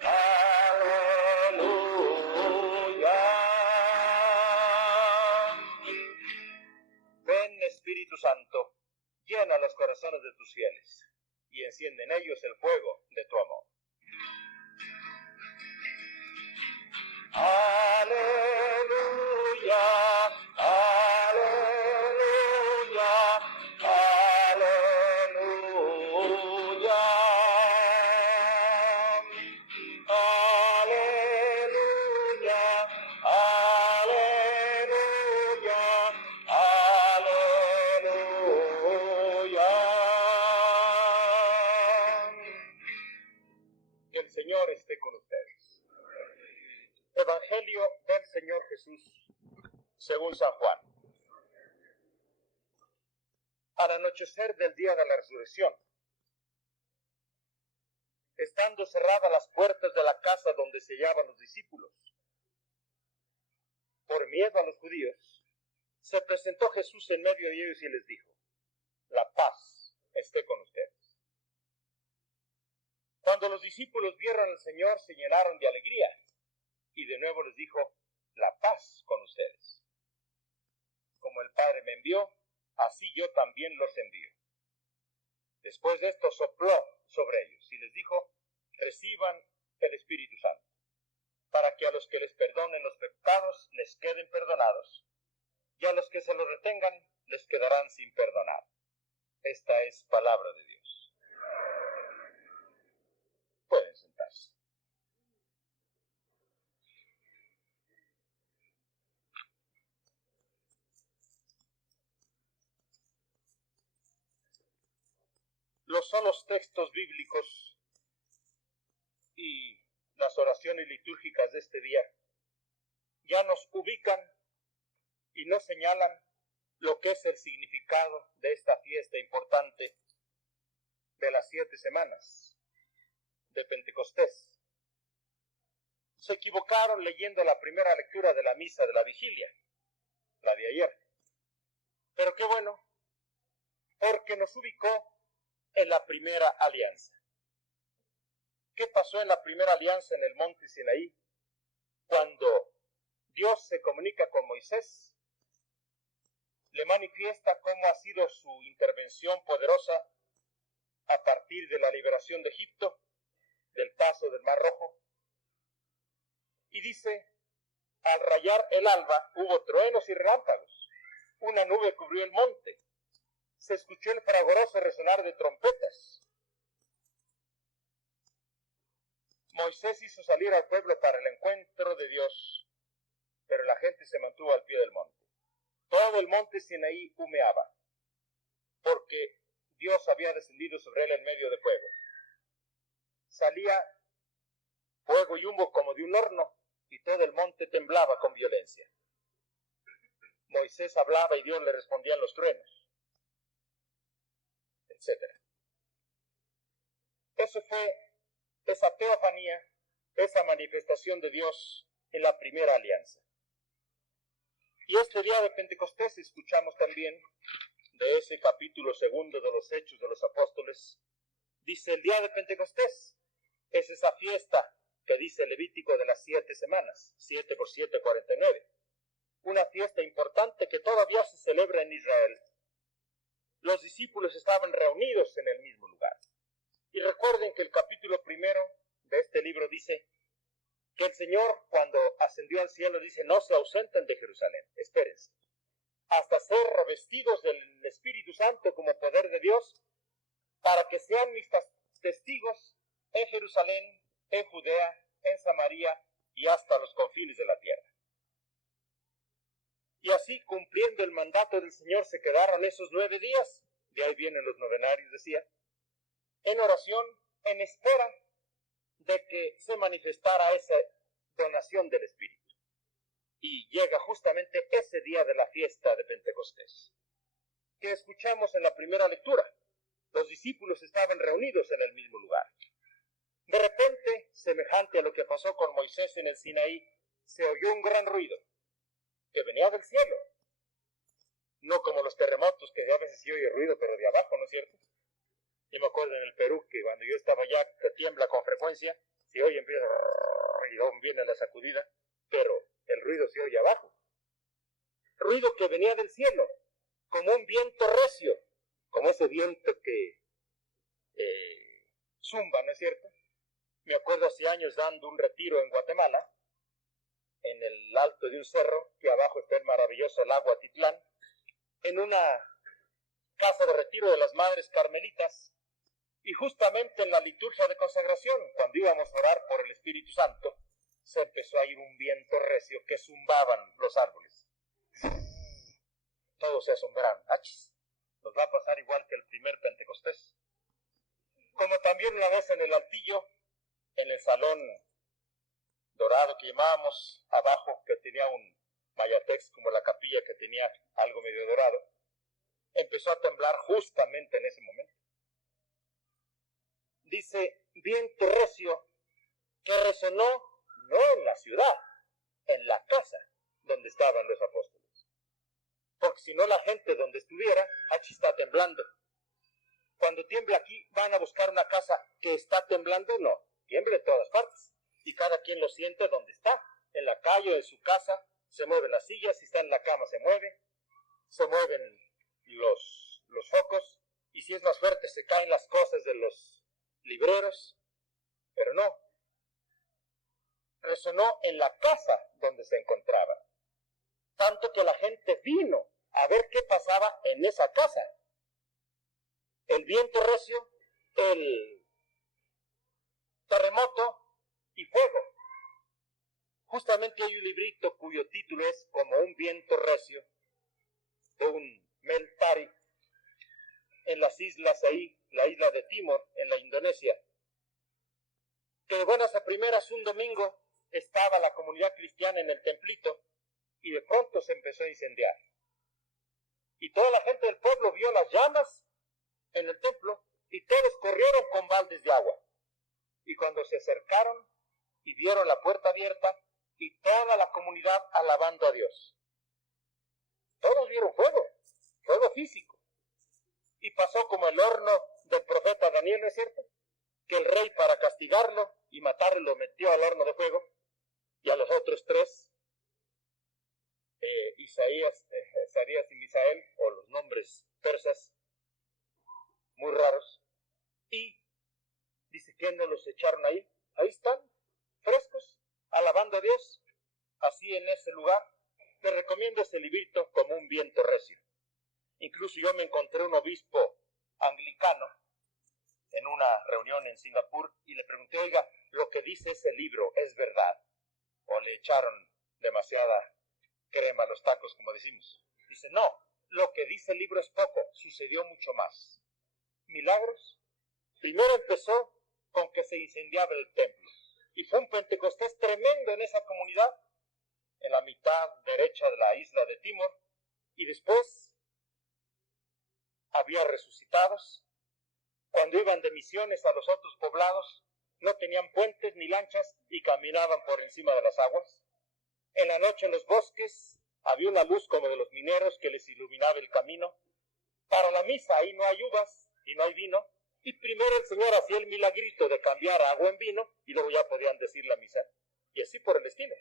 aleluya. Ven, Espíritu Santo, llena los corazones de tus fieles y enciende en ellos el fuego de tu amor. Aleluya, aleluya, aleluya, aleluya, aleluya, aleluya. Que el Señor esté con ustedes. Evangelio del Señor Jesús según San Juan. Al anochecer del día de la resurrección, estando cerradas las puertas de la casa donde se hallaban los discípulos, por miedo a los judíos, se presentó Jesús en medio de ellos y les dijo: la paz esté con ustedes. Cuando los discípulos vieron al Señor, se llenaron de alegría, y de nuevo les dijo: la paz con ustedes. Como el Padre me envió, así yo también los envío. Después de esto sopló sobre ellos y les dijo: reciban el Espíritu Santo, para que a los que les perdonen los pecados les queden perdonados, y a los que se los retengan les quedarán sin perdonar. Esta es palabra de Dios. Pueden sentarse. Los solos textos bíblicos y las oraciones litúrgicas de este día ya nos ubican y nos señalan lo que es el significado de esta fiesta importante de las 7 semanas de Pentecostés. Se equivocaron leyendo la primera lectura de la misa de la vigilia, la de ayer. Pero qué bueno, porque nos ubicó en la primera alianza. ¿Qué pasó en la primera alianza en el monte Sinaí? Cuando Dios se comunica con Moisés, le manifiesta cómo ha sido su intervención poderosa a partir de la liberación de Egipto, del paso del Mar Rojo. Y dice: al rayar el alba hubo truenos y relámpagos, una nube cubrió el monte, se escuchó el fragoroso resonar de trompetas. Moisés hizo salir al pueblo para el encuentro de Dios, pero la gente se mantuvo al pie del monte. Todo el monte Sinaí humeaba, porque Dios había descendido sobre él en medio de fuego. Salía fuego y humo como de un horno, y todo el monte temblaba con violencia. Moisés hablaba y Dios le respondía en los truenos, etc. Eso fue esa teofanía, esa manifestación de Dios en la primera alianza. Y este día de Pentecostés escuchamos también de ese capítulo 2 de los Hechos de los Apóstoles. Dice: el día de Pentecostés es esa fiesta que dice Levítico de las 7 semanas, 7 por 7, 49. Una fiesta importante que todavía se celebra en Israel. Los discípulos estaban reunidos en el mismo lugar. Y recuerden que el capítulo 1 de este libro dice que el Señor, cuando ascendió al cielo, dice: no se ausenten de Jerusalén, espérense, hasta ser revestidos del Espíritu Santo como poder de Dios, para que sean mis testigos en Jerusalén, en Judea, en Samaria y hasta los confines de la tierra. Y así, cumpliendo el mandato del Señor, se quedaron esos 9 días, de ahí vienen los novenarios, decía, en oración, en espera de que se manifestara esa donación del Espíritu. Y llega justamente ese día de la fiesta de Pentecostés, que escuchamos en la primera lectura. Los discípulos estaban reunidos en el mismo lugar. De repente, semejante a lo que pasó con Moisés en el Sinaí, se oyó un gran ruido que venía del cielo. No como los terremotos, que a veces se oye ruido, pero de abajo, ¿no es cierto? Yo me acuerdo en el Perú que cuando yo estaba allá, que tiembla con frecuencia, se oye empieza y luego viene la sacudida, pero el ruido se oye abajo. Ruido que venía del cielo, como un viento recio, como ese viento que zumba, ¿no es cierto? Me acuerdo hace años dando un retiro en Guatemala, en el alto de un cerro, que abajo está el maravilloso lago Atitlán, en una casa de retiro de las Madres Carmelitas, y justamente en la liturgia de consagración, cuando íbamos a orar por el Espíritu Santo, se empezó a ir un viento recio que zumbaban los árboles. Todos se asombraron. ¡Achis! Nos va a pasar igual que el primer Pentecostés. Como también una vez en el Altillo, en el salón dorado que llamábamos, abajo que tenía un mayatex como la capilla que tenía algo medio dorado, empezó a temblar justamente en ese momento. Dice, viento recio que resonó no en la ciudad, en la casa donde estaban los apóstoles. Porque si no la gente donde estuviera, aquí está temblando. Cuando tiembla aquí, ¿van a buscar una casa que está temblando? No, tiembla en todas partes. Y cada quien lo siente donde está. En la calle o en su casa, se mueven las sillas, si está en la cama se mueven los focos, y si es más fuerte se caen las cosas de los libreros, pero no. Resonó en la casa donde se encontraba. Tanto que la gente vino a ver qué pasaba en esa casa. El viento recio, el terremoto y fuego. Justamente hay un librito cuyo título es Como un viento recio, de un Meltari, en las islas ahí, la isla de Timor, en la Indonesia. Que de buenas a primeras, un domingo, estaba la comunidad cristiana en el templito, y de pronto se empezó a incendiar. Y toda la gente del pueblo vio las llamas en el templo, y todos corrieron con baldes de agua. Y cuando se acercaron y vieron la puerta abierta, y toda la comunidad alabando a Dios. Todos vieron fuego físico. Y pasó como el horno del profeta Daniel, ¿no es cierto? Que el rey, para castigarlo y matarlo, lo metió al horno de fuego, y a los otros tres, Isaías y Misael, o los nombres persas, muy raros, y dice que no los echaron ahí. Ahí están, frescos, alabando a Dios, así en ese lugar. Les recomiendo ese librito, Como un viento recio. Incluso yo me encontré un obispo anglicano en una reunión en Singapur y le pregunté, oiga, ¿lo que dice ese libro es verdad? ¿O le echaron demasiada crema a los tacos, como decimos? Dice, no, lo que dice el libro es poco, sucedió mucho más. Milagros. Primero empezó con que se incendiaba el templo. Y fue un Pentecostés tremendo en esa comunidad, en la mitad derecha de la isla de Timor. Y después había resucitados. Cuando iban de misiones a los otros poblados, no tenían puentes ni lanchas y caminaban por encima de las aguas. En la noche en los bosques había una luz como de los mineros que les iluminaba el camino. Para la misa ahí no hay uvas y no hay vino. Y primero el Señor hacía el milagrito de cambiar agua en vino y luego ya podían decir la misa. Y así por el estilo.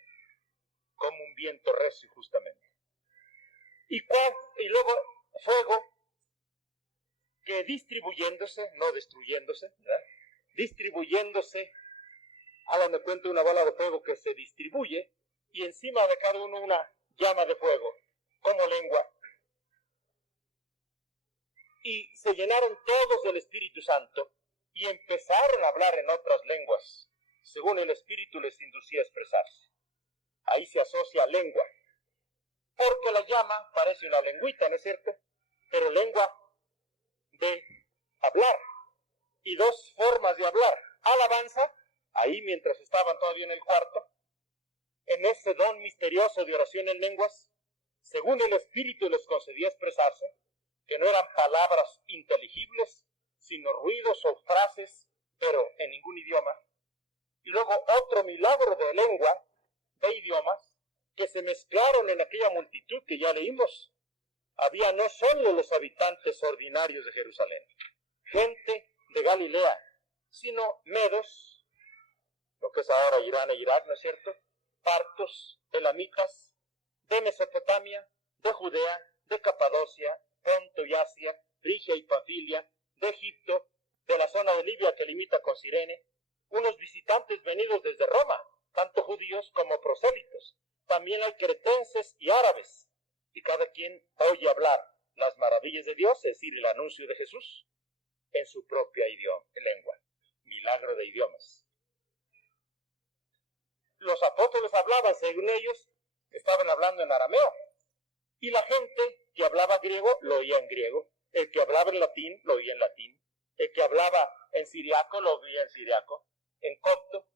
Como un viento recio justamente. Y luego fuego que distribuyéndose, no destruyéndose, ¿verdad? Distribuyéndose, háganme cuenta, una bola de fuego que se distribuye y encima de cada uno una llama de fuego, como lengua. Y se llenaron todos del Espíritu Santo y empezaron a hablar en otras lenguas, según el Espíritu les inducía a expresarse. Ahí se asocia lengua, porque la llama parece una lengüita, ¿no es cierto? Pero lengua de hablar, y dos formas de hablar. Alabanza, ahí mientras estaban todavía en el cuarto, en ese don misterioso de oración en lenguas, según el Espíritu les concedía expresarse, que no eran palabras inteligibles, sino ruidos o frases, pero en ningún idioma. Y luego otro milagro de lengua, de idiomas, que se mezclaron en aquella multitud que ya leímos. Había no solo los habitantes ordinarios de Jerusalén, gente de Galilea, sino medos, lo que es ahora Irán e Irak, ¿no es cierto? Partos, elamitas, de Mesopotamia, de Judea, de Capadocia, Ponto y Asia, Frigia y Panfilia, de Egipto, de la zona de Libia que limita con Cirene, unos visitantes venidos desde Roma, tanto judíos como prosélitos. También hay cretenses y árabes, y cada quien oye hablar las maravillas de Dios, es decir, el anuncio de Jesús, en su propia lengua. Milagro de idiomas. Los apóstoles hablaban, según ellos, estaban hablando en arameo, y la gente que hablaba griego lo oía en griego, el que hablaba en latín lo oía en latín, el que hablaba en siriaco lo oía en siriaco, en copto,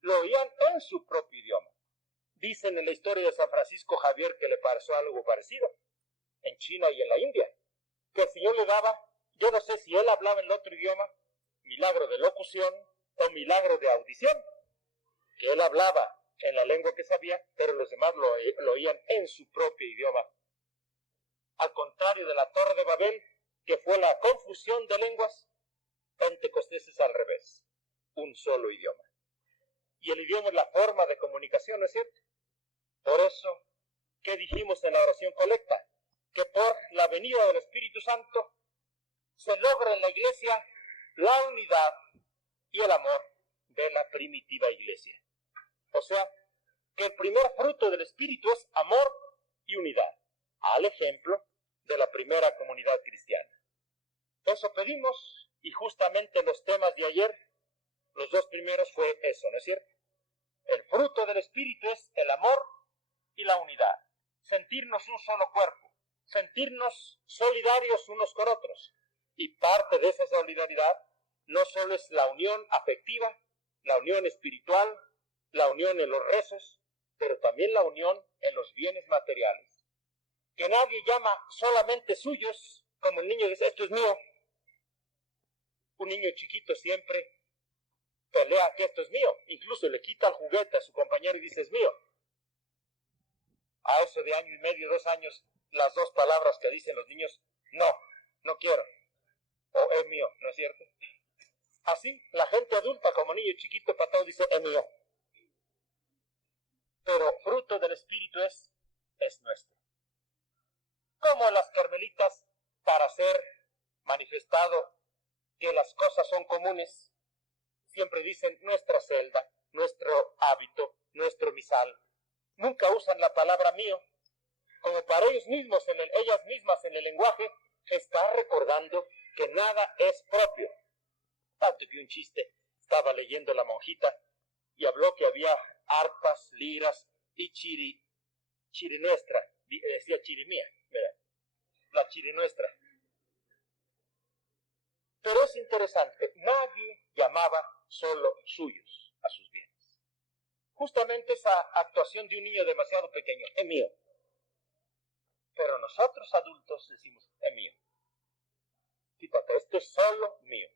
lo oían en su propio idioma. Dicen en la historia de San Francisco Javier que le pareció algo parecido en China y en la India, que el Señor le daba, yo no sé si él hablaba en el otro idioma, milagro de locución o milagro de audición, que él hablaba en la lengua que sabía, pero los demás lo oían en su propio idioma. Al contrario de la Torre de Babel, que fue la confusión de lenguas, Pentecostés es al revés, un solo idioma. Y el idioma es la forma de comunicación, ¿no es cierto? Por eso, ¿qué dijimos en la oración colecta? Que por la venida del Espíritu Santo se logra en la iglesia la unidad y el amor de la primitiva iglesia. O sea, que el primer fruto del Espíritu es amor y unidad, al ejemplo de la primera comunidad cristiana. Eso pedimos, y justamente los temas de ayer, los dos primeros fue eso, ¿no es cierto? El fruto del Espíritu es el amor y la unidad, sentirnos un solo cuerpo, sentirnos solidarios unos con otros. Y parte de esa solidaridad no solo es la unión afectiva, la unión espiritual, la unión en los rezos, pero también la unión en los bienes materiales. Que nadie llama solamente suyos, como el niño dice, esto es mío. Un niño chiquito siempre pelea que esto es mío, incluso le quita el juguete a su compañero y dice es mío. A eso de año y medio, 2 años, las dos palabras que dicen los niños, no, no quiero, o es mío, ¿no es cierto? Así, la gente adulta como niño chiquito para todo dice es mío. Pero fruto del Espíritu es nuestro. Como las carmelitas, para ser manifestado que las cosas son comunes, siempre dicen nuestra celda, nuestro hábito, nuestro misal. Nunca usan la palabra mío, como para ellos mismos, ellas mismas en el lenguaje, está recordando que nada es propio. Tanto que un chiste, estaba leyendo la monjita y habló que había arpas, liras y chirinuestra, decía chirimía, ¿verdad? La chirinuestra. Pero es interesante, nadie llamaba solo suyos a sus bienes. Justamente esa actuación de un niño demasiado pequeño, es mío. Pero nosotros adultos decimos, es mío. Quítate, esto es solo mío.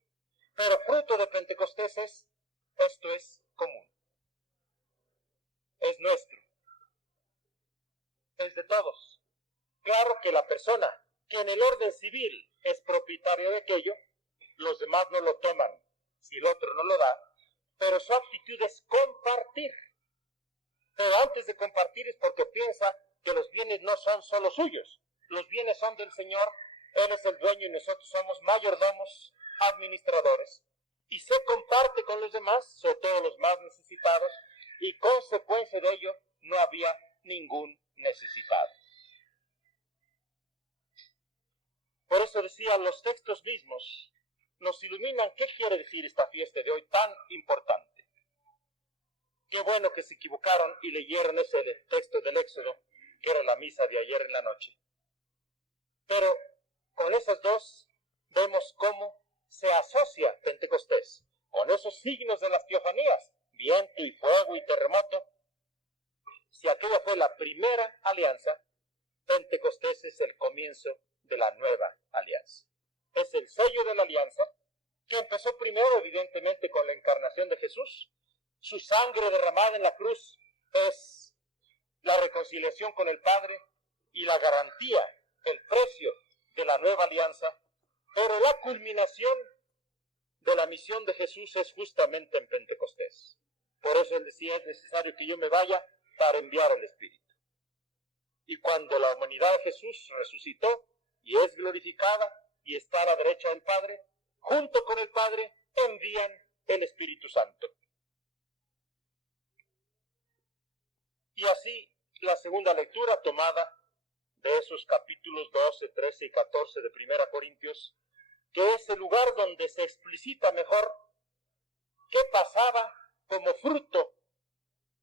Pero fruto de Pentecostés esto es común. Es nuestro. Es de todos. Claro que la persona que en el orden civil es propietario de aquello, los demás no lo toman si el otro no lo da, pero su actitud es compartir. Pero antes de compartir es porque piensa que los bienes no son solo suyos. Los bienes son del Señor, Él es el dueño y nosotros somos mayordomos, administradores. Y se comparte con los demás, sobre todo los más necesitados, y consecuencia de ello no había ningún necesitado. Por eso decía, los textos mismos nos iluminan qué quiere decir esta fiesta de hoy tan importante. Qué bueno que se equivocaron y leyeron ese texto del Éxodo, que era la misa de ayer en la noche. Pero con esos dos vemos cómo se asocia Pentecostés, con esos signos de las teofanías, viento y fuego y terremoto. Si aquella fue la primera alianza, Pentecostés es el comienzo de la nueva alianza. Es el sello de la alianza que empezó primero evidentemente con la encarnación de Jesús. Su sangre derramada en la cruz es la reconciliación con el Padre y la garantía, el precio de la nueva alianza. Pero la culminación de la misión de Jesús es justamente en Pentecostés. Por eso él decía, es necesario que yo me vaya para enviar al Espíritu. Y cuando la humanidad de Jesús resucitó y es glorificada y está a la derecha del Padre, junto con el Padre envían el Espíritu Santo. Y así la segunda lectura tomada de esos capítulos 12, 13 y 14 de 1 Corintios, que es el lugar donde se explicita mejor qué pasaba como fruto,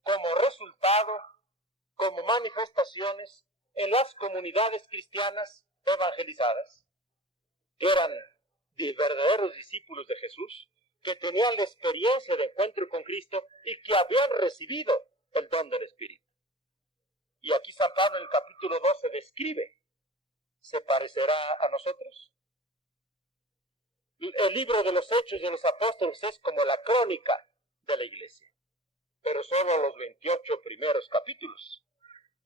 como resultado, como manifestaciones en las comunidades cristianas evangelizadas, que eran de verdaderos discípulos de Jesús, que tenían la experiencia de encuentro con Cristo y que habían recibido el don del Espíritu. Y aquí San Pablo en el capítulo 12 describe, ¿se parecerá a nosotros? El libro de los Hechos de los Apóstoles es como la crónica de la iglesia, pero solo los 28 primeros capítulos.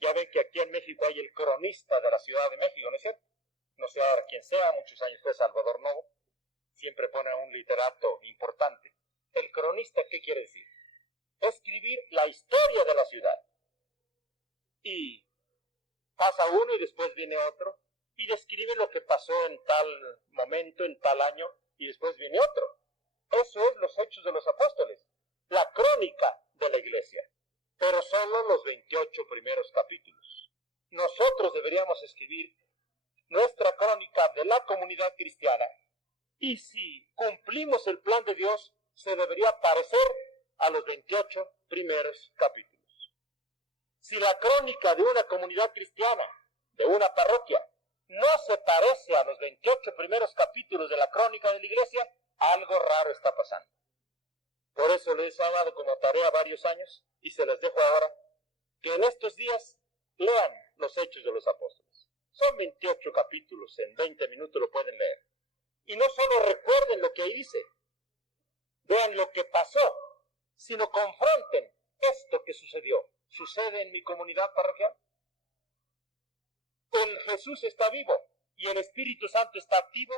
Ya ven que aquí en México hay el cronista de la Ciudad de México, ¿no es cierto? No sé ahora quién sea, muchos años fue Salvador Novo, siempre pone a un literato importante. El cronista, ¿qué quiere decir? Escribir la historia de la ciudad. Y pasa uno y después viene otro, y describe lo que pasó en tal momento, en tal año, y después viene otro. Eso es los Hechos de los Apóstoles, la crónica de la iglesia, pero solo los 28 primeros capítulos. Nosotros deberíamos escribir nuestra crónica de la comunidad cristiana, y si cumplimos el plan de Dios, se debería parecer a los 28 primeros capítulos. Si la crónica de una comunidad cristiana, de una parroquia, no se parece a los 28 primeros capítulos de la crónica de la iglesia, algo raro está pasando. Por eso les he dado como tarea varios años, y se les dejo ahora, que en estos días lean los Hechos de los Apóstoles. Son 28 capítulos, en 20 minutos lo pueden leer. Y no solo recuerden lo que ahí dice, vean lo que pasó, sino confronten esto que sucedió. ¿Sucede en mi comunidad parroquial? El Jesús está vivo y el Espíritu Santo está activo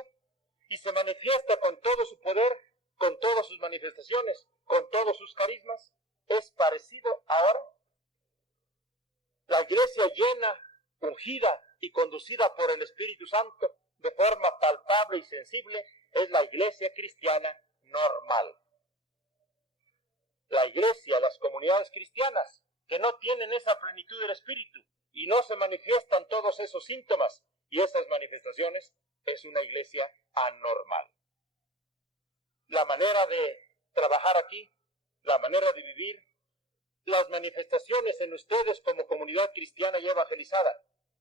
y se manifiesta con todo su poder, con todas sus manifestaciones, con todos sus carismas. ¿Es parecido ahora? La iglesia llena, ungida y conducida por el Espíritu Santo de forma palpable y sensible es la iglesia cristiana normal. La iglesia, las comunidades cristianas que no tienen esa plenitud del Espíritu y no se manifiestan todos esos síntomas y esas manifestaciones, es una iglesia anormal. La manera de trabajar aquí, la manera de vivir, las manifestaciones en ustedes como comunidad cristiana y evangelizada,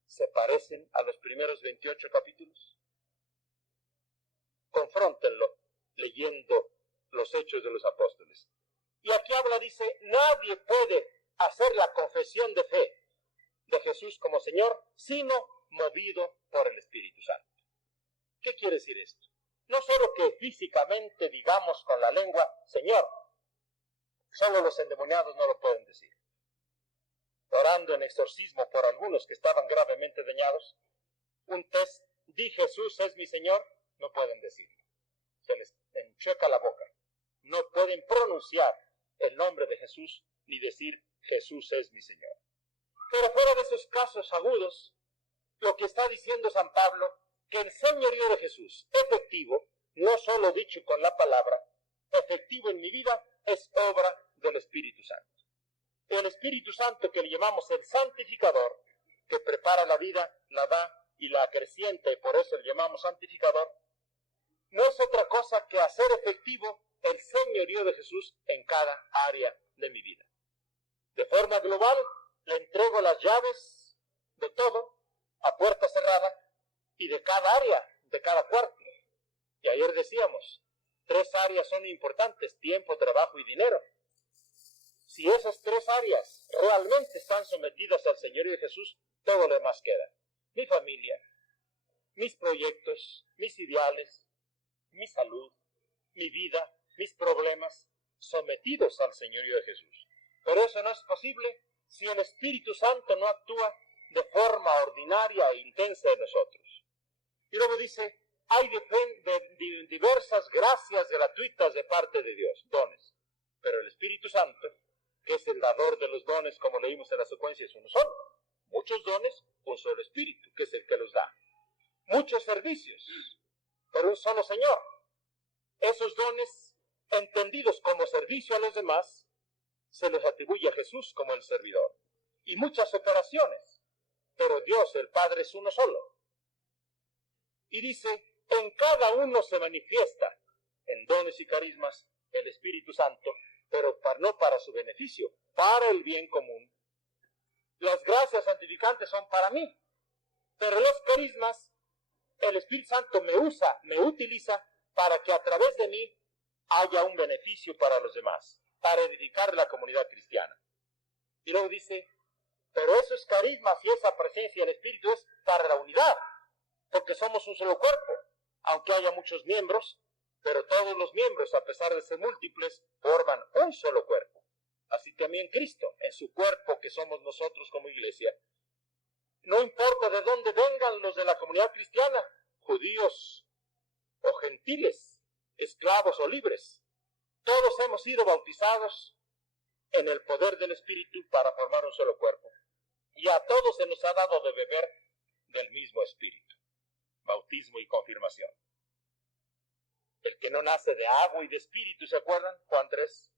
¿se parecen a los primeros 28 capítulos? Confróntenlo leyendo los Hechos de los Apóstoles. Y aquí habla, dice, nadie puede hacer la confesión de fe de Jesús como Señor, sino movido por el Espíritu Santo. ¿Qué quiere decir esto? No solo que físicamente digamos con la lengua, Señor, solo los endemoniados no lo pueden decir. Orando en exorcismo por algunos que estaban gravemente dañados, un test, di Jesús es mi Señor, no pueden decirlo. Se les enchueca la boca. No pueden pronunciar el nombre de Jesús ni decir Jesús es mi Señor. Pero fuera de esos casos agudos, lo que está diciendo San Pablo, que el señorío de Jesús, efectivo, no solo dicho con la palabra, efectivo en mi vida, es obra del Espíritu Santo. El Espíritu Santo que le llamamos el santificador, que prepara la vida, la da y la acrecienta, y por eso le llamamos santificador, no es otra cosa que hacer efectivo el señorío de Jesús en cada área de mi vida. De forma global, le entrego las llaves de todo a puerta cerrada y de cada área, de cada cuarto. Y ayer decíamos, 3 áreas son importantes, tiempo, trabajo y dinero. Si esas 3 áreas realmente están sometidas al señorío de Jesús, todo lo demás queda. Mi familia, mis proyectos, mis ideales, mi salud, mi vida, mis problemas, sometidos al señorío de Jesús. Pero eso no es posible si el Espíritu Santo no actúa de forma ordinaria e intensa en nosotros. Y luego dice, hay diversas gracias gratuitas de parte de Dios, dones. Pero el Espíritu Santo, que es el dador de los dones, como leímos en la secuencia, es uno solo. Muchos dones, un solo Espíritu, que es el que los da. Muchos servicios, pero un solo Señor. Esos dones, entendidos como servicio a los demás, se los atribuye a Jesús como el servidor. Y muchas operaciones, pero Dios, el Padre, es uno solo. Y dice, en cada uno se manifiesta, en dones y carismas, el Espíritu Santo, pero no para su beneficio, para el bien común. Las gracias santificantes son para mí, pero los carismas, el Espíritu Santo me usa, me utiliza para que a través de mí haya un beneficio para los demás, para edificar la comunidad cristiana. Y luego dice, pero esos carismas y esa presencia del Espíritu es para la unidad, porque somos un solo cuerpo, aunque haya muchos miembros, pero todos los miembros, a pesar de ser múltiples, forman un solo cuerpo. Así también Cristo, en su cuerpo que somos nosotros como iglesia. No importa de dónde vengan los de la comunidad cristiana, judíos o gentiles, esclavos o libres, todos hemos sido bautizados en el poder del Espíritu para formar un solo cuerpo. Y a todos se nos ha dado de beber del mismo Espíritu. Bautismo y confirmación. El que no nace de agua y de Espíritu, ¿se acuerdan? Juan 3.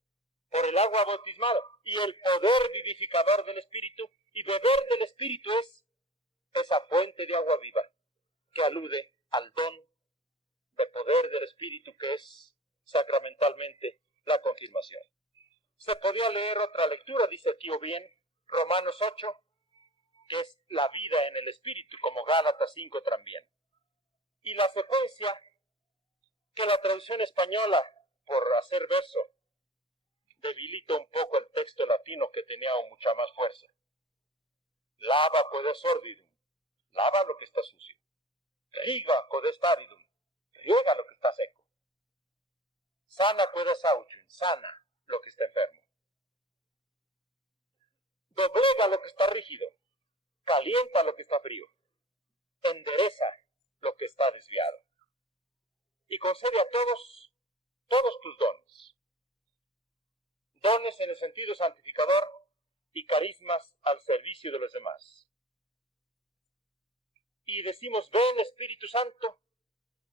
Por el agua bautismado. Y el poder vivificador del Espíritu. Y beber del Espíritu es esa fuente de agua viva que alude al don de poder del Espíritu que es sacramentalmente la confirmación. Se podía leer otra lectura, dice aquí o bien Romanos 8, que es la vida en el Espíritu, como Gálatas 5 también. Y la secuencia que la traducción española, por hacer verso, debilita un poco el texto latino que tenía mucha más fuerza. Lava codes ordidum, lava lo que está sucio. Riga codes aridum, riega lo que está seco. Sana codes auchum, sana lo que está enfermo. Doblega lo que está rígido, calienta lo que está frío. Endereza lo que está desviado. Y concede a todos tus dones. Dones en el sentido santificador y carismas al servicio de los demás. Y decimos, ven Espíritu Santo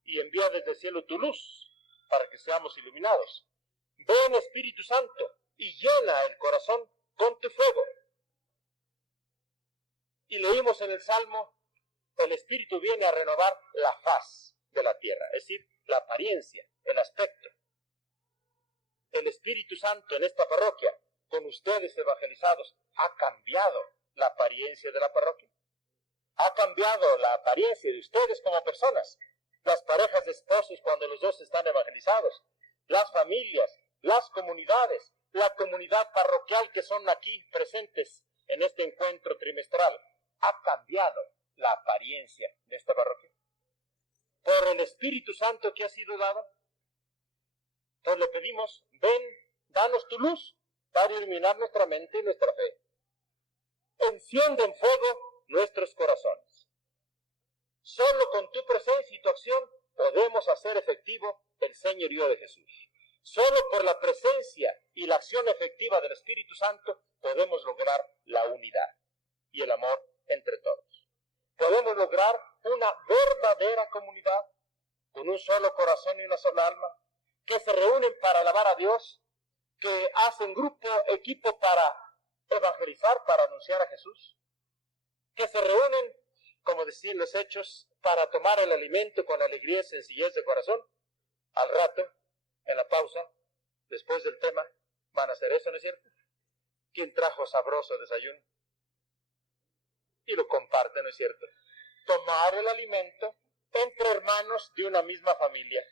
y envía desde el cielo tu luz para que seamos iluminados. Ven Espíritu Santo y llena el corazón con tu fuego. Y leímos en el Salmo, el Espíritu viene a renovar la faz de la tierra, es decir, la apariencia, el aspecto. El Espíritu Santo en esta parroquia, con ustedes evangelizados, ha cambiado la apariencia de la parroquia. Ha cambiado la apariencia de ustedes como personas. Las parejas de esposos cuando los dos están evangelizados, las familias, las comunidades, la comunidad parroquial que son aquí presentes en este encuentro trimestral. Ha cambiado la apariencia de esta parroquia por el Espíritu Santo que ha sido dado. Entonces le pedimos, ven, danos tu luz para iluminar nuestra mente y nuestra fe. Enciende en fuego nuestros corazones. Solo con tu presencia y tu acción podemos hacer efectivo el señorío de Jesús. Solo por la presencia y la acción efectiva del Espíritu Santo podemos lograr la unidad y el amor entre todos. Podemos lograr una verdadera comunidad con un solo corazón y una sola alma, que se reúnen para alabar a Dios, que hacen grupo, equipo para evangelizar, para anunciar a Jesús, que se reúnen, como decían los Hechos, para tomar el alimento con alegría y sencillez de corazón. Al rato, en la pausa, después del tema, van a hacer eso, ¿no es cierto? ¿Quién trajo sabroso desayuno? Y lo comparten, ¿no es cierto? Tomar el alimento entre hermanos de una misma familia.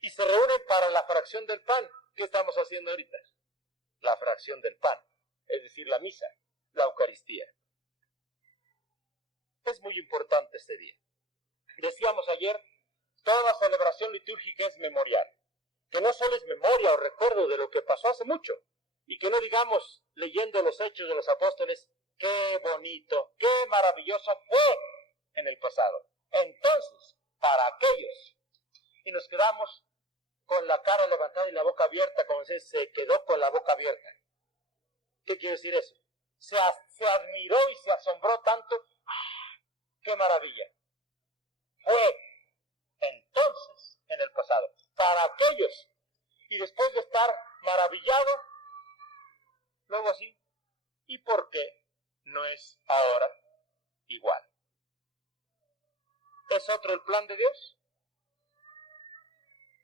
Y se reúnen para la fracción del pan. ¿Qué estamos haciendo ahorita? La fracción del pan, es decir, la misa, la Eucaristía. Es muy importante este día. Decíamos ayer, toda celebración litúrgica es memorial. Que no solo es memoria o recuerdo de lo que pasó hace mucho, y que no digamos, leyendo los Hechos de los Apóstoles, qué bonito, qué maravilloso fue en el pasado. Entonces, para aquellos, y nos quedamos con la cara levantada y la boca abierta, como se quedó con la boca abierta. ¿Qué quiere decir eso? Se admiró y se asombró tanto. ¡Ah, qué maravilla! Fue entonces, en el pasado, para aquellos, y después de estar maravillado, luego así, ¿y por qué no es ahora igual? ¿Es otro el plan de Dios?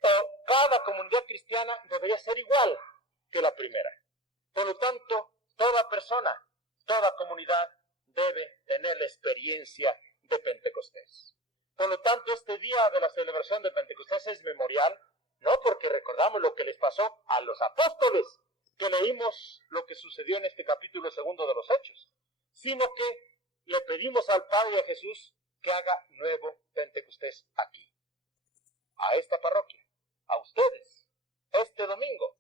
O cada comunidad cristiana debería ser igual que la primera. Por lo tanto, toda persona, toda comunidad debe tener la experiencia de Pentecostés. Por lo tanto, este día de la celebración de Pentecostés es memorial, no porque recordamos lo que les pasó a los apóstoles, que leímos lo que sucedió en este capítulo 2 de los Hechos, sino que le pedimos al Padre de Jesús que haga nuevo Pentecostés aquí, a esta parroquia, a ustedes, este domingo,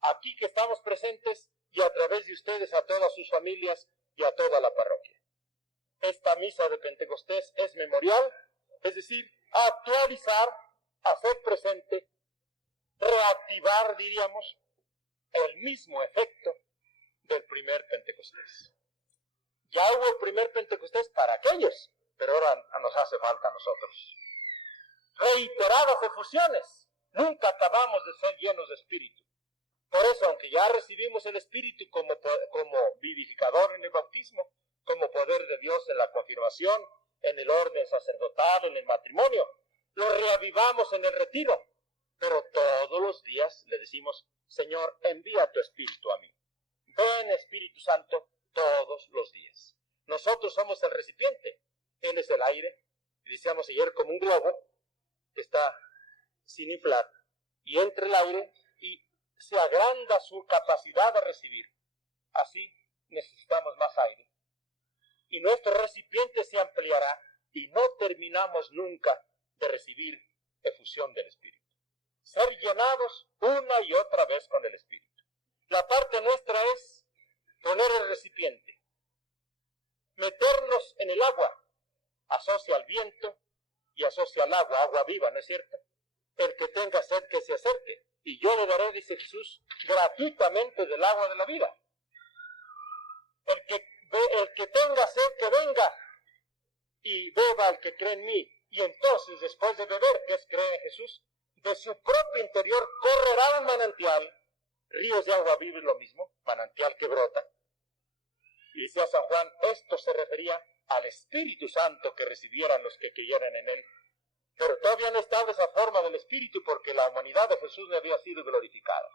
aquí que estamos presentes y a través de ustedes a todas sus familias y a toda la parroquia. Esta misa de Pentecostés es memorial, es decir, actualizar, hacer presente, reactivar, diríamos, el mismo efecto del primer Pentecostés. Ya hubo el primer Pentecostés para aquellos, pero ahora nos hace falta a nosotros. Reiteradas efusiones, nunca acabamos de ser llenos de espíritu. Por eso, aunque ya recibimos el espíritu como vivificador en el bautismo, como poder de Dios en la confirmación, en el orden sacerdotal, en el matrimonio, lo reavivamos en el retiro, pero todos los días le decimos: Señor, envía tu espíritu a mí. Ven, Espíritu Santo, todos los días. Nosotros somos el recipiente, Él es el aire, y decíamos ayer como un globo que está sin inflar, y entra el aire y se agranda su capacidad de recibir. Así necesitamos más aire. Y nuestro recipiente se ampliará y no terminamos nunca de recibir efusión del Espíritu. Ser llenados una y otra vez con el Espíritu. La parte nuestra es poner el recipiente, meternos en el agua, asocia al viento y asocia al agua, agua viva, ¿no es cierto? El que tenga sed que se acerque, y yo le daré, dice Jesús, gratuitamente del agua de la vida. El que tenga sed que venga y beba el que cree en mí, y entonces después de beber, que es creer en Jesús, de su propio interior correrá un manantial, ríos de agua viva es lo mismo, manantial que brota. Y decía San Juan, esto se refería al Espíritu Santo que recibieran los que creyeran en él. Pero todavía no estaba esa forma del Espíritu porque la humanidad de Jesús no había sido glorificada.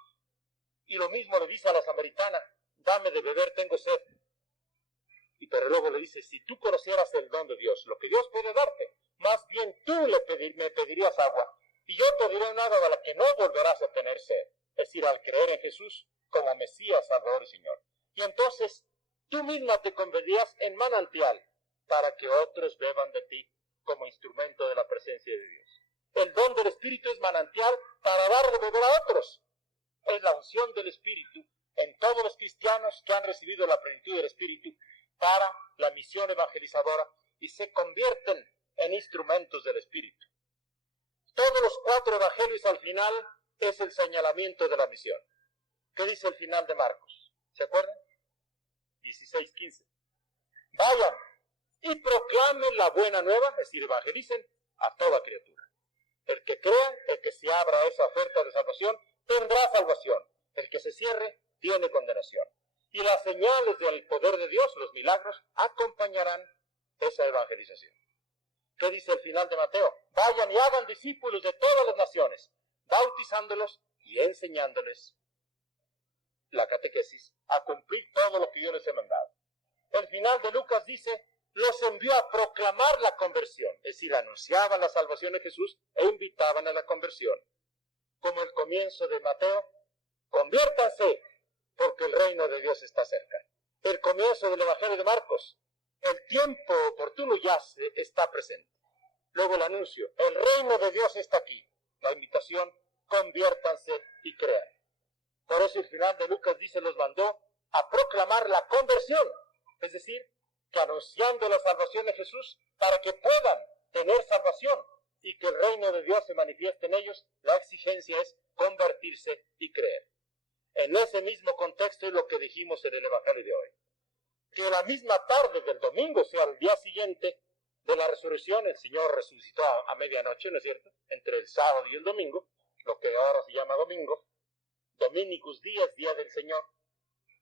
Y lo mismo le dice a la samaritana, dame de beber, tengo sed. Pero luego le dice, si tú conocieras el don de Dios, lo que Dios puede darte, más bien tú me pedirías agua, y yo te diré un agua de la que no volverás a tener sed, es decir, al creer en Jesús como Mesías, Salvador y Señor. Y entonces tú misma te convertirías en manantial para que otros beban de ti como instrumento de la presencia de Dios. El don del Espíritu es manantial para dar de beber a otros. Es la unción del Espíritu en todos los cristianos que han recibido la plenitud del Espíritu para la misión evangelizadora y se convierten en instrumentos del Espíritu. Todos los 4 evangelios al final es el señalamiento de la misión. ¿Qué dice el final de Marcos? ¿Se acuerdan? 16:15. Vayan y proclamen la buena nueva, es decir, evangelicen a toda criatura. El que crea, el que se abra a esa oferta de salvación, tendrá salvación. El que se cierre, tiene condenación. Y las señales del poder de Dios, los milagros, acompañarán esa evangelización. ¿Qué dice el final de Mateo? Vayan y hagan discípulos de todas las naciones, bautizándolos y enseñándoles la catequesis, a cumplir todo lo que yo les he mandado. El final de Lucas dice, los envió a proclamar la conversión, es decir, anunciaban la salvación de Jesús e invitaban a la conversión. Como el comienzo de Mateo, conviértanse, porque el reino de Dios está cerca. El comienzo del Evangelio de Marcos, el tiempo oportuno ya está presente. Luego el anuncio, el reino de Dios está aquí. La invitación, conviértanse y crean. Por eso el final de Lucas dice, los mandó a proclamar la conversión, es decir, que anunciando la salvación de Jesús para que puedan tener salvación, y que el reino de Dios se manifieste en ellos, la exigencia es convertirse y creer. En ese mismo contexto es lo que dijimos en el Evangelio de hoy. Que la misma tarde del domingo, o sea, al día siguiente de la resurrección, el Señor resucitó a medianoche, ¿no es cierto?, entre el sábado y el domingo, lo que ahora se llama domingo, Dominicus Días, día del Señor.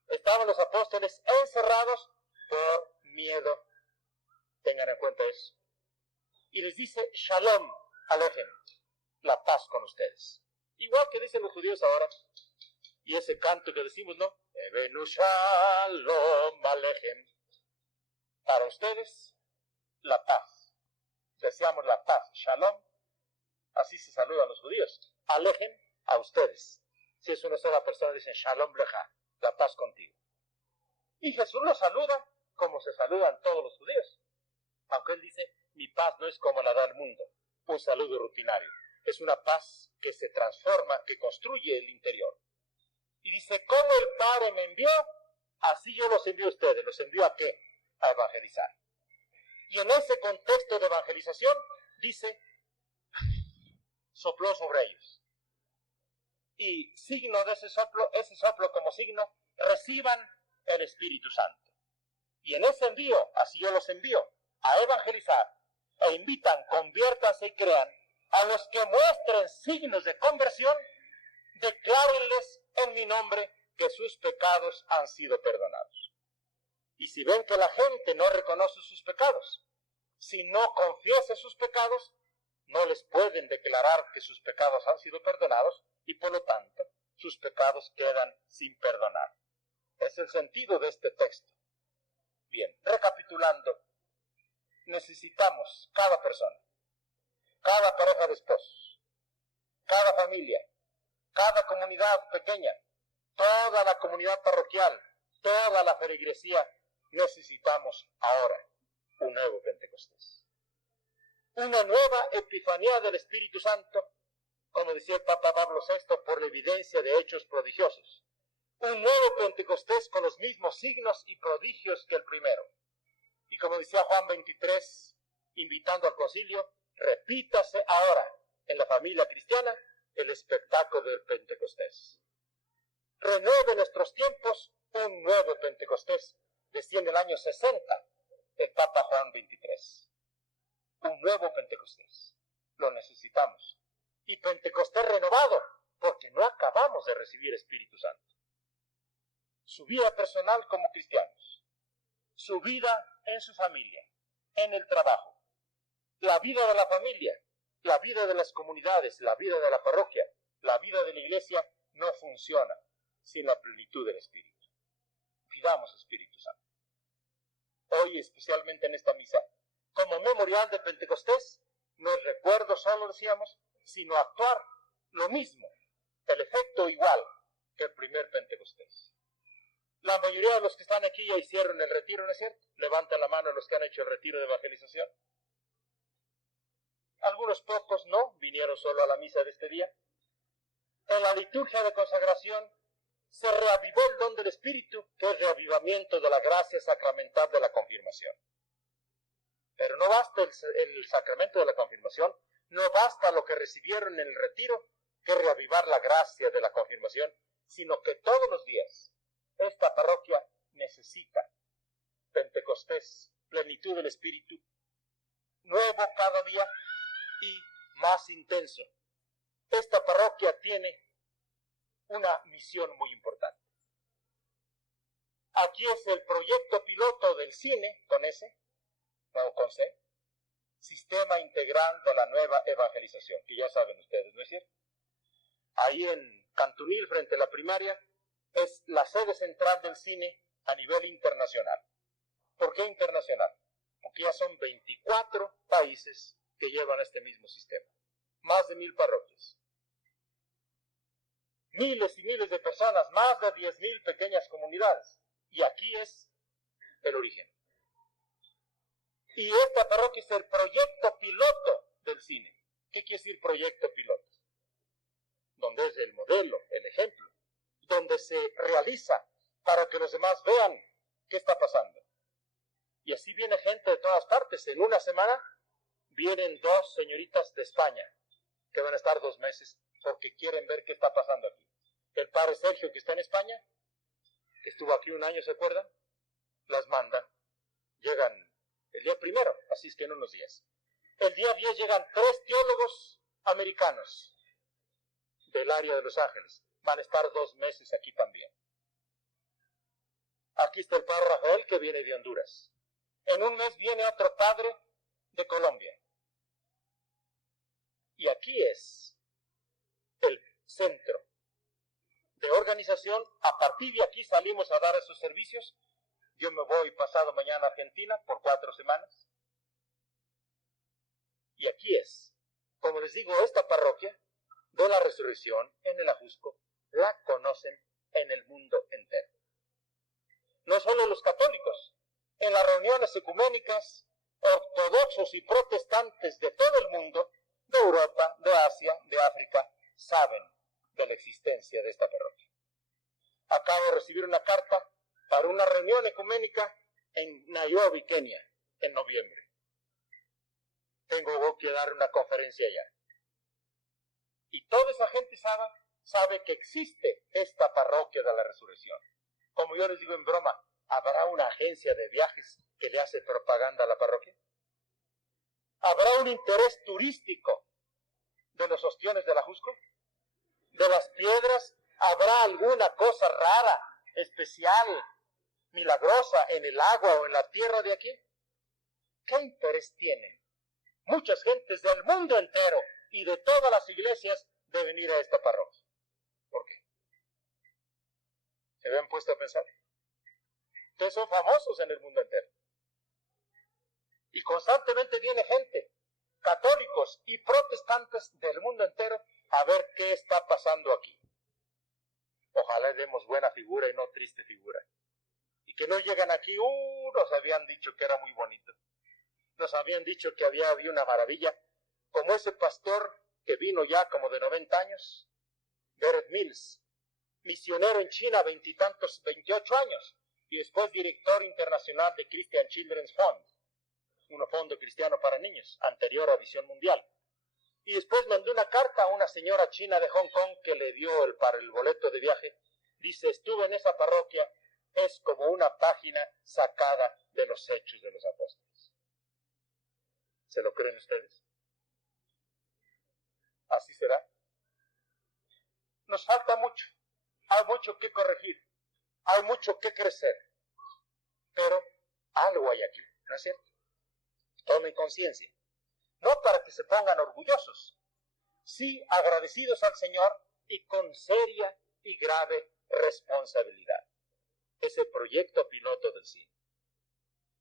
Estaban los apóstoles encerrados por miedo. Tengan en cuenta eso. Y les dice, Shalom Alejem, la paz con ustedes. Igual que dicen los judíos ahora, y ese canto que decimos, ¿no? Evenu Shalom Alejem. Para ustedes, la paz. Deseamos la paz. Shalom, así se saludan los judíos. Alejem, a ustedes. Si es una sola persona, dicen Shalom Leja, la paz contigo. Y Jesús los saluda como se saludan todos los judíos. Aunque él dice, mi paz no es como la da el mundo, un saludo rutinario. Es una paz que se transforma, que construye el interior. Y dice, como el Padre me envió, así yo los envío a ustedes. ¿Los envío a qué? A evangelizar. Y en ese contexto de evangelización, dice, sopló sobre ellos. Y signo de ese soplo como signo, reciban el Espíritu Santo. Y en ese envío, así yo los envío, a evangelizar, e invitan, conviértanse y crean, a los que muestren signos de conversión, declárenles en mi nombre que sus pecados han sido perdonados. Y si ven que la gente no reconoce sus pecados, si no confiesa sus pecados, no les pueden declarar que sus pecados han sido perdonados y por lo tanto sus pecados quedan sin perdonar. Es el sentido de este texto. Bien, recapitulando, necesitamos cada persona, cada pareja de esposos, cada familia, cada comunidad pequeña, toda la comunidad parroquial, toda la feligresía, necesitamos ahora un nuevo Pentecostés. Una nueva epifanía del Espíritu Santo, como decía el Papa Pablo VI, por la evidencia de hechos prodigiosos. Un nuevo Pentecostés con los mismos signos y prodigios que el primero. Y como decía Juan 23, invitando al concilio, repítase ahora en la familia cristiana el espectáculo del Pentecostés. Renueve en nuestros tiempos un nuevo Pentecostés, decía en el año 60 el Papa Juan 23. Un nuevo Pentecostés. Lo necesitamos. Y Pentecostés renovado, porque no acabamos de recibir Espíritu Santo. Su vida personal como cristianos, su vida en su familia, en el trabajo, la vida de la familia, la vida de las comunidades, la vida de la parroquia, la vida de la iglesia no funciona sin la plenitud del Espíritu. Pidamos Espíritu Santo. Hoy, especialmente en esta misa, como memorial de Pentecostés, no es recuerdo solo, decíamos, sino actuar lo mismo, el efecto igual que el primer Pentecostés. La mayoría de los que están aquí ya hicieron el retiro, ¿no es cierto? Levanten la mano los que han hecho el retiro de evangelización. Algunos pocos no, vinieron solo a la misa de este día. En la liturgia de consagración se reavivó el don del Espíritu, que es reavivamiento de la gracia sacramental de la confirmación. Pero no basta el sacramento de la confirmación, no basta lo que recibieron en el retiro, que reavivar la gracia de la confirmación, sino que todos los días esta parroquia necesita Pentecostés, plenitud del Espíritu, nuevo cada día y más intenso. Esta parroquia tiene una misión muy importante. Aquí es el proyecto piloto del cine, con S, no con C, Sistema Integral de la Nueva Evangelización, que ya saben ustedes, ¿no es cierto? Ahí en Cantunil, frente a la primaria, es la sede central del cine a nivel internacional. ¿Por qué internacional? Porque ya son 24 países que llevan este mismo sistema. Más de 1000 parroquias. Miles y miles de personas, más de 10,000 pequeñas comunidades. Y aquí es el origen. Y esta parroquia es el proyecto piloto del cine. ¿Qué quiere decir proyecto piloto? Donde es el modelo, el ejemplo, donde se realiza para que los demás vean qué está pasando. Y así viene gente de todas partes. En una semana Vienen dos señoritas de España que van a estar 2 meses porque quieren ver qué está pasando aquí. El padre Sergio, que está en España, que estuvo aquí 1 año, ¿se acuerdan? Las manda. Llegan el día 1, así es que en unos días. El día 10 llegan 3 teólogos americanos del área de Los Ángeles. Van a estar 2 meses aquí también. Aquí está el padre Rafael, que viene de Honduras. En 1 mes viene otro padre de Colombia. Y aquí es el centro de organización. A partir de aquí salimos a dar esos servicios. Yo me voy pasado mañana a Argentina por 4 semanas. Y aquí es, como les digo, esta parroquia de la Resurrección en el Ajusco la conocen en el mundo entero. No solo los católicos, en las reuniones ecuménicas, ortodoxos y protestantes de todo el mundo, de Europa, de Asia, de África, saben de la existencia de esta parroquia. Acabo de recibir una carta para una reunión ecuménica en Nairobi, Kenia, en noviembre. Tengo que dar una conferencia allá. Y toda esa gente sabe que existe esta parroquia de la Resurrección. Como yo les digo en broma, ¿habrá una agencia de viajes que le hace propaganda a la parroquia? ¿Habrá un interés turístico de los ostiones del Ajusco? ¿De las piedras? ¿Habrá alguna cosa rara, especial, milagrosa en el agua o en la tierra de aquí? ¿Qué interés tienen muchas gentes del mundo entero y de todas las iglesias de venir a esta parroquia? ¿Por qué? ¿Se habían puesto a pensar? Ustedes son famosos en el mundo entero. Y constantemente viene gente, católicos y protestantes del mundo entero, a ver qué está pasando aquí. Ojalá demos buena figura y no triste figura. Y que no llegan aquí, nos habían dicho que era muy bonito. Nos habían dicho que había una maravilla, como ese pastor que vino ya como de 90 años, Garrett Mills, misionero en China 28 años, y después director internacional de Christian Children's Fund, un fondo cristiano para niños, anterior a Visión Mundial. Y después mandó una carta a una señora china de Hong Kong que le dio para el boleto de viaje. Dice, estuve en esa parroquia, es como una página sacada de los Hechos de los Apóstoles. ¿Se lo creen ustedes? Así será. Nos falta mucho, hay mucho que corregir, hay mucho que crecer, pero algo hay aquí, ¿no es cierto? Tomen conciencia, no para que se pongan orgullosos, sí agradecidos al Señor y con seria y grave responsabilidad. Ese proyecto piloto del cine.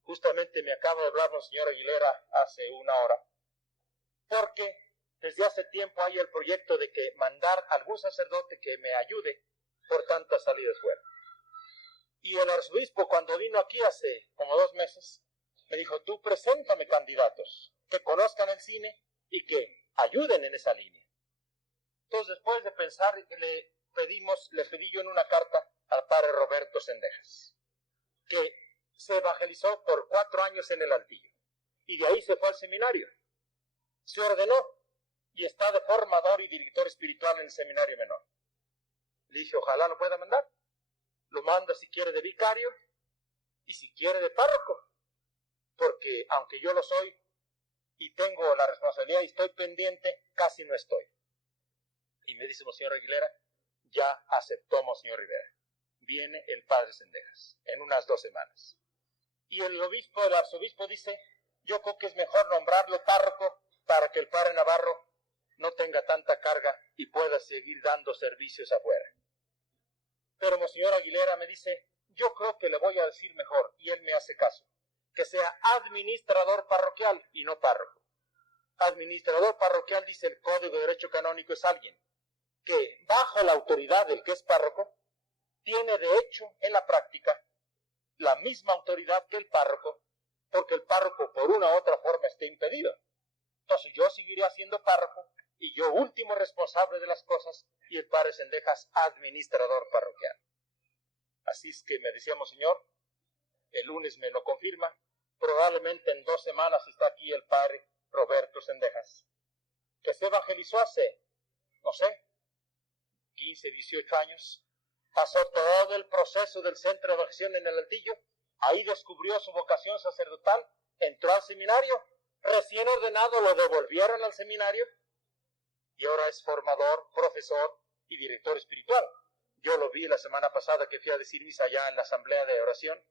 Justamente me acaba de hablar señor Aguilera hace 1 hora, porque desde hace tiempo hay el proyecto de que mandar a algún sacerdote que me ayude por tantas salidas fuera. Y el arzobispo, cuando vino aquí hace como 2 meses, me dijo, tú preséntame candidatos que conozcan el cine y que ayuden en esa línea. Entonces, después de pensar, le pedí yo en una carta al padre Roberto Sendejas, que se evangelizó por 4 años en el Altillo, y de ahí se fue al seminario. Se ordenó y está de formador y director espiritual en el seminario menor. Le dije, ojalá lo pueda mandar. Lo manda si quiere de vicario y si quiere de párroco, porque aunque yo lo soy y tengo la responsabilidad y estoy pendiente, casi no estoy. Y me dice Monseñor Aguilera, ya aceptó Monseñor Rivera. Viene el padre Sendejas en unas 2 semanas. Y el arzobispo dice, yo creo que es mejor nombrarlo párroco para que el padre Navarro no tenga tanta carga y pueda seguir dando servicios afuera. Pero Monseñor Aguilera me dice, yo creo que le voy a decir mejor, y él me hace caso, que sea administrador parroquial y no párroco. Administrador parroquial, dice el Código de Derecho Canónico, es alguien que bajo la autoridad del que es párroco, tiene de hecho en la práctica la misma autoridad que el párroco, porque el párroco por una u otra forma esté impedido. Entonces yo seguiré siendo párroco y yo último responsable de las cosas y el padre Sendejas administrador parroquial. Así es que me decíamos, Señor, el lunes me lo confirma, probablemente en 2 semanas está aquí el padre Roberto Sendejas, que se evangelizó hace, no sé, 15, 18 años, pasó todo el proceso del centro de evangelización en el Altillo, ahí descubrió su vocación sacerdotal, entró al seminario, recién ordenado lo devolvieron al seminario y ahora es formador, profesor y director espiritual. Yo lo vi la semana pasada que fui a decir misa allá en la asamblea de oración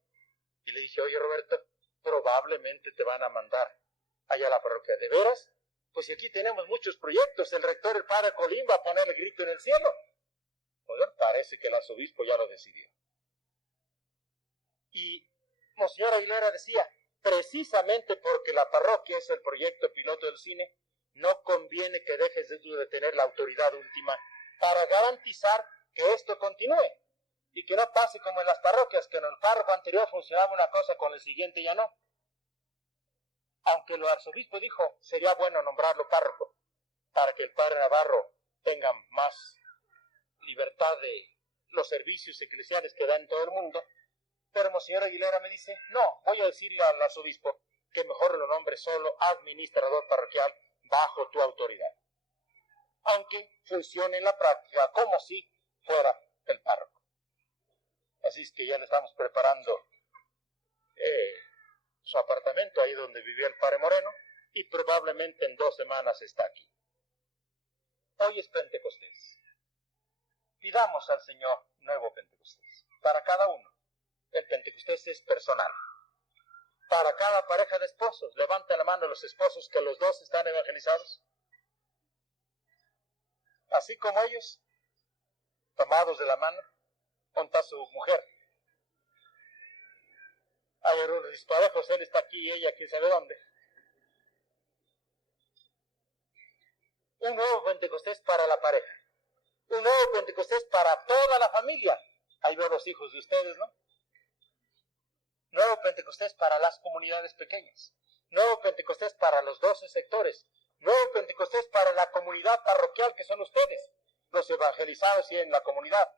y le dije, oye Roberto, probablemente te van a mandar allá a la parroquia. ¿De veras? Pues si aquí tenemos muchos proyectos, el rector, el padre Colín, va a poner el grito en el cielo. Pues parece que el arzobispo ya lo decidió. Y Monseñor Aguilera decía, precisamente porque la parroquia es el proyecto piloto del cine, no conviene que dejes de tener la autoridad última para garantizar que esto continúe y que no pase como en las parroquias, que en el párroco anterior funcionaba una cosa, con el siguiente ya no. Aunque el arzobispo dijo, sería bueno nombrarlo párroco para que el padre Navarro tenga más libertad de los servicios eclesiales que da en todo el mundo, pero Monseñor Aguilera me dice, no, voy a decirle al arzobispo que mejor lo nombre solo administrador parroquial bajo tu autoridad, aunque funcione en la práctica como si fuera el párroco. Así es que ya le estamos preparando su apartamento ahí donde vivía el padre Moreno y probablemente en 2 semanas está aquí. Hoy es Pentecostés. Pidamos al Señor nuevo Pentecostés para cada uno. El Pentecostés es personal. Para cada pareja de esposos, levanten la mano los esposos que los dos están evangelizados. Así como ellos, tomados de la mano, junto a su mujer. Hay unos disparejos, él está aquí y ella quién sabe dónde. Un nuevo Pentecostés para la pareja. Un nuevo Pentecostés para toda la familia. Ahí veo los hijos de ustedes, ¿no? Nuevo Pentecostés para las comunidades pequeñas. Nuevo Pentecostés para los 12 sectores. Nuevo Pentecostés para la comunidad parroquial que son ustedes, los evangelizados y en la comunidad.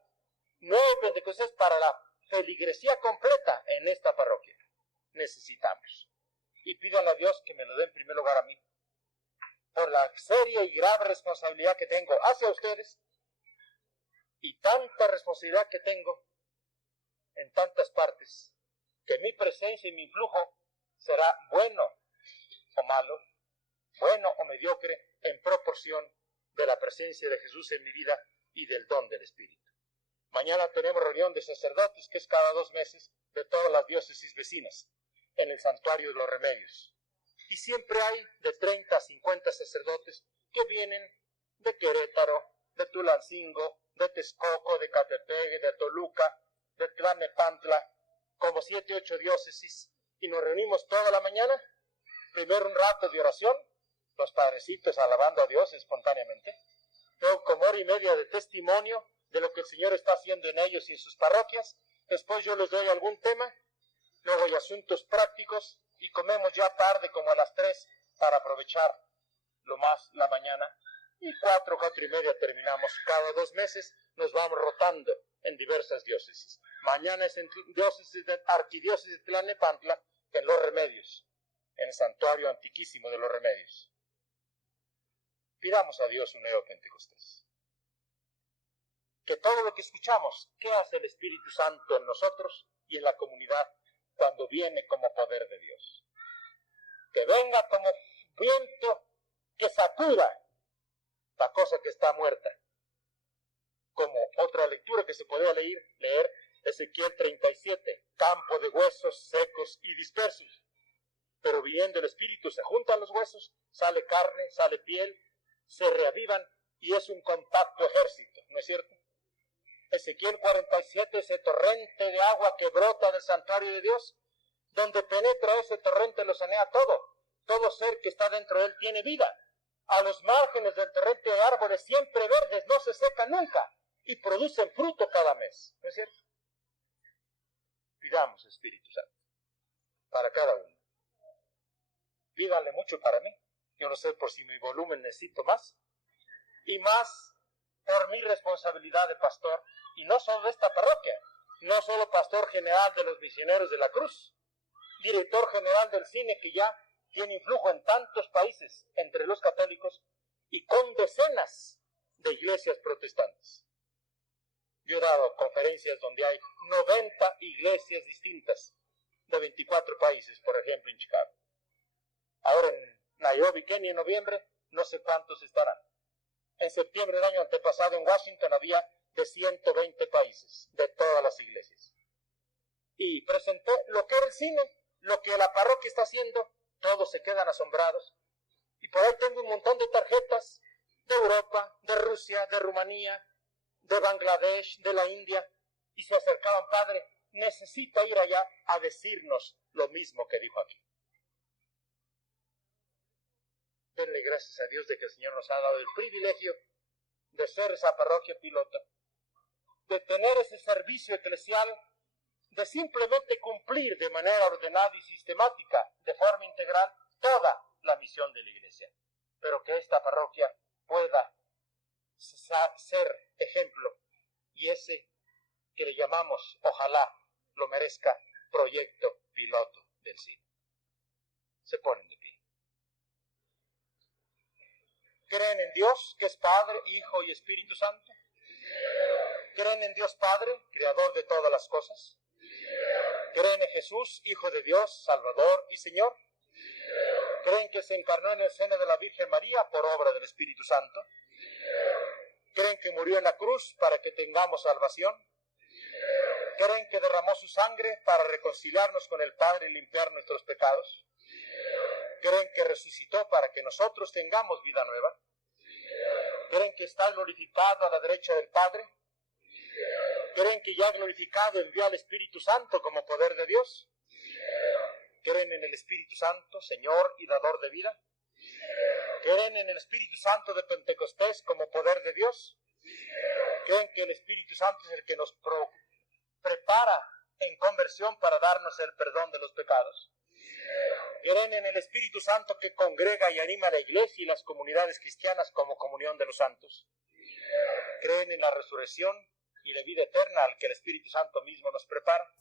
Nuevo Pentecostés para la feligresía completa en esta parroquia. Necesitamos. Y pídanle a Dios que me lo dé en primer lugar a mí, por la seria y grave responsabilidad que tengo hacia ustedes y tanta responsabilidad que tengo en tantas partes, que mi presencia y mi influjo será bueno o malo, bueno o mediocre, en proporción de la presencia de Jesús en mi vida y del don del Espíritu. Mañana tenemos reunión de sacerdotes, que es cada 2 meses, de todas las diócesis vecinas, en el Santuario de los Remedios. Y siempre hay de 30 a 50 sacerdotes que vienen de Querétaro, de Tulancingo, de Texcoco, de Catepegue, de Toluca, de Tlalnepantla, como 7, 8 diócesis, y nos reunimos toda la mañana, primero un rato de oración, los padrecitos alabando a Dios espontáneamente, luego como 1 hora y media de testimonio de lo que el Señor está haciendo en ellos y en sus parroquias, después yo les doy algún tema, luego hay asuntos prácticos, y comemos ya tarde como a las 3 para aprovechar lo más la mañana, y 4, 4 y media terminamos. Cada 2 meses nos vamos rotando en diversas diócesis. Mañana es en arquidiócesis de Tlalnepantla, en Los Remedios, en el santuario antiquísimo de Los Remedios. Pidamos a Dios un nuevo Pentecostés. Que todo lo que escuchamos, ¿qué hace el Espíritu Santo en nosotros y en la comunidad cuando viene como poder de Dios? Que venga como viento que sacuda la cosa que está muerta. Como otra lectura que se podía leer Ezequiel 37, campo de huesos secos y dispersos. Pero viniendo el Espíritu se juntan los huesos, sale carne, sale piel, se reavivan y es un compacto ejército, ¿no es cierto? Ezequiel 47, ese torrente de agua que brota del santuario de Dios, donde penetra ese torrente lo sanea todo. Todo ser que está dentro de él tiene vida. A los márgenes del torrente de árboles siempre verdes, no se secan nunca y producen fruto cada mes, ¿no es cierto? Pidamos Espíritu Santo para cada uno. Pídanle mucho para mí. Yo no sé por si mi volumen necesito más. Y más por mi responsabilidad de pastor. Y no solo de esta parroquia. No solo pastor general de los misioneros de la cruz. Director general del cine, que ya tiene influjo en tantos países entre los católicos y con decenas de iglesias protestantes. Yo he dado conferencias donde hay 90 iglesias distintas de 24 países, por ejemplo, en Chicago. Ahora en Nairobi, Kenia, en noviembre, no sé cuántos estarán. En septiembre del año antepasado en Washington había de 120 países, de todas las iglesias. Y presenté lo que era el cine, lo que la parroquia está haciendo, todos se quedan asombrados. Y por ahí tengo un montón de tarjetas de Europa, de Rusia, de Rumanía, de Bangladesh, de la India, y se acercaban: padre, necesito ir allá a decirnos lo mismo que dijo aquí. Denle gracias a Dios de que el Señor nos ha dado el privilegio de ser esa parroquia piloto, de tener ese servicio eclesial, de simplemente cumplir de manera ordenada y sistemática, de forma integral, toda la misión de la iglesia. Pero que esta parroquia pueda ser ejemplo, y ese que le llamamos, ojalá lo merezca, proyecto piloto del cine. Se ponen de pie. ¿Creen en Dios, que es Padre, Hijo y Espíritu Santo? ¿Creen en Dios Padre, creador de todas las cosas? ¿Creen en Jesús, Hijo de Dios, Salvador y Señor? ¿Creen que se encarnó en el seno de la Virgen María por obra del Espíritu Santo? ¿Creen que murió en la cruz para que tengamos salvación? ¿Creen que derramó su sangre para reconciliarnos con el Padre y limpiar nuestros pecados? ¿Creen que resucitó para que nosotros tengamos vida nueva? ¿Creen que está glorificado a la derecha del Padre? ¿Creen que ya glorificado envió al Espíritu Santo como poder de Dios? ¿Creen en el Espíritu Santo, Señor y dador de vida? ¿Creen en el Espíritu Santo de Pentecostés como poder de Dios? ¿Creen que el Espíritu Santo es el que nos prepara en conversión para darnos el perdón de los pecados? ¿Creen en el Espíritu Santo que congrega y anima a la iglesia y las comunidades cristianas como comunión de los santos? ¿Creen en la resurrección y la vida eterna al que el Espíritu Santo mismo nos prepara?